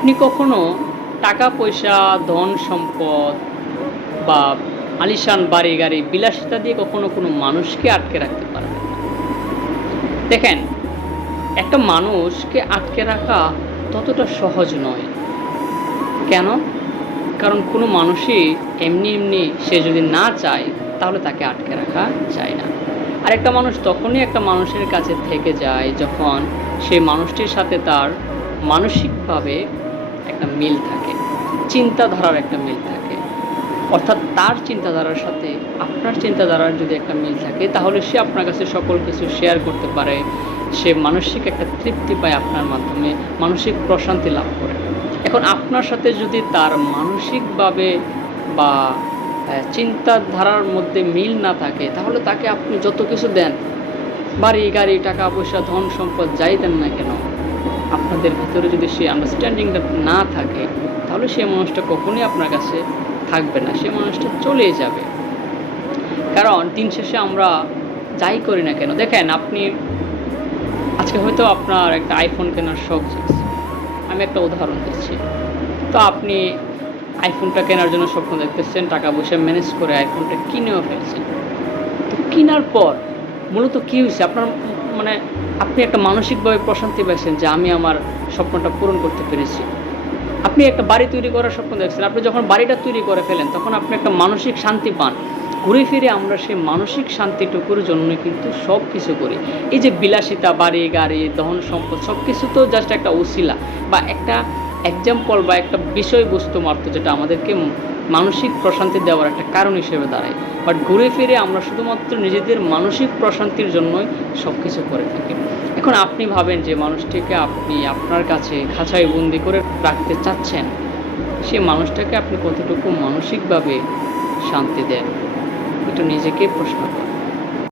আপনি কখনো টাকা পয়সা, ধন সম্পদ বা আলিশান বাড়ি গাড়ি বিলাসিতা দিয়ে কখনো কোনো মানুষকে আটকে রাখতে পারবেন না। দেখেন, একটা মানুষকে আটকে রাখা ততটা সহজ নয়। কেন? কারণ কোনো মানুষই এমনি এমনি সে যদি না চায় তাহলে তাকে আটকে রাখা যায় না। আর একটা মানুষ তখনই একটা মানুষের কাছে থেকে যায় যখন সেই মানুষটির সাথে তার মানসিকভাবে একটা মিল থাকে, চিন্তাধারার একটা মিল থাকে। অর্থাৎ তার চিন্তাধারার সাথে আপনার চিন্তাধারার যদি একটা মিল থাকে তাহলে সে আপনার কাছে সকল কিছু শেয়ার করতে পারে। সে মানসিক একটা তৃপ্তি পায় আপনার মাধ্যমে, মানসিক প্রশান্তি লাভ করে। এখন আপনার সাথে যদি তার মানসিকভাবে বা চিন্তাধারার মধ্যে মিল না থাকে তাহলে তাকে আপনি যত কিছু দেন, বাড়ি গাড়ি টাকা পয়সা ধন সম্পদ যাই দেন না কেন, আপনাদের ভিতরে যদি সেই আন্ডারস্ট্যান্ডিংটা না থাকে তাহলে সেই মানুষটা কখনোই আপনার কাছে থাকবে না, সেই মানুষটা চলে যাবে। কারণ দিন শেষে আমরা যাই করি না কেন, দেখেন আপনি আজকে হয়তো আপনার একটা আইফোন কেনার শখ জাগছে। আমি একটা উদাহরণ দিচ্ছি। তো আপনি আইফোনটা কেনার জন্য স্বপ্ন দেখতেছেন, টাকা পয়সা ম্যানেজ করে আইফোনটা কিনেও ফেলছেন। তো কেনার পর মূলত কী হয়েছে আপনার, মানে আপনি একটা মানসিকভাবে প্রশান্তি পাইছেন যে আমি আমার স্বপ্নটা পূরণ করতে পেরেছি। আপনি একটা বাড়ি তৈরি করার স্বপ্ন দেখছেন, আপনি যখন বাড়িটা তৈরি করে ফেলেন তখন আপনি একটা মানসিক শান্তি পান। ঘুরে ফিরে আমরা সেই মানসিক শান্তিটুকুর জন্যই কিন্তু সব কিছু করি। এই যে বিলাসিতা, বাড়ি গাড়ি ধন সম্পদ সব কিছু তো জাস্ট একটা উসিলা বা একটা এক্সাম্পল বা একটা বিষয়বস্তু মাত্র, যেটা আমাদেরকে মানসিক প্রশান্তি দেওয়ার একটা কারণ হিসেবে দাঁড়ায়। বাট ঘুরে ফিরে আমরা শুধুমাত্র নিজেদের মানসিক প্রশান্তির জন্যই সব কিছু করে থাকি। এখন আপনি ভাবেন যে মানুষটিকে আপনি আপনার কাছে খাঁচায় বন্দি করে রাখতে চাচ্ছেন, সে মানুষটাকে আপনি কতটুকু মানসিকভাবে শান্তি দেন, একটু নিজেকে প্রশ্ন করেন।